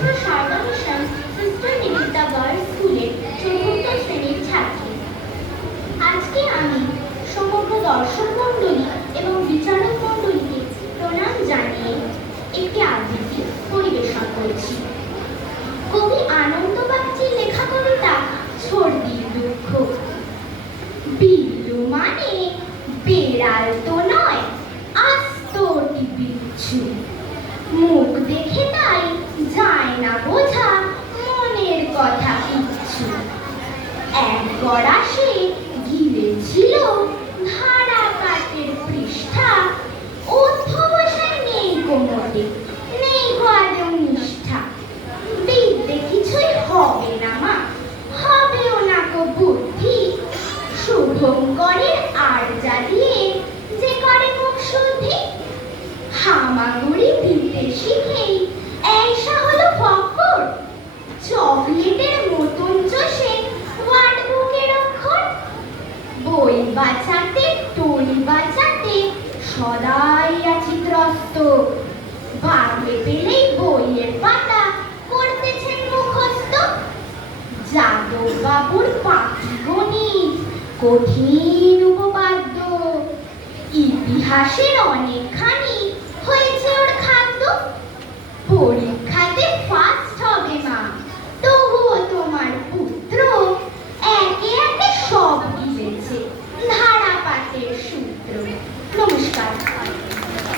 Ramakrishna Sarada mission sister Nivedita girls স্কুলের চতুর্থ শ্রেণীর ছাত্রী। আজকে আমি সমগ্র দর্শক মণ্ডলী এবং বিচারক মণ্ডলীকে প্রণাম জানিয়ে একটি আবৃত্তি পরিবেশন করছি। কবি আনন্দ বাগচির লেখা কবিতা সর্দির দুঃখ। বিল্লু মানে বেড়াল তো নয়, আস্ত বিচ্ছু। মুখ দেখে তাই যায় না বোঝা মনের কথা কিচ্ছু। এক গড়া সে গিলেছিল ধারা কাঠের পৃষ্ঠা। অধ্যবসায় নেই কোমরে, নেই আদৌ নিষ্ঠা। বিদ্যে কিছুই হবে না মা, হবেও না কো বুদ্ধি। শুভঙ্করের আর্জা দিয়ে যে করে মুখ শুদ্ধি। হামাগুড়ি দিতে শিখেই এইসা হলো ফক্কর। চকলেটের মতন চষে ওয়ার্ডবুকের অক্ষর। বই বাঁচাতে টলি বাঁচাতে সদাই আছি ত্রস্ত। বাগে পেলেই বইয়ের পাতা করতেছেন মুখস্থ। যাদব বাবুর পাটিগণিত কঠিন উপপাদ্য। ইতিহাসের অনেকখানি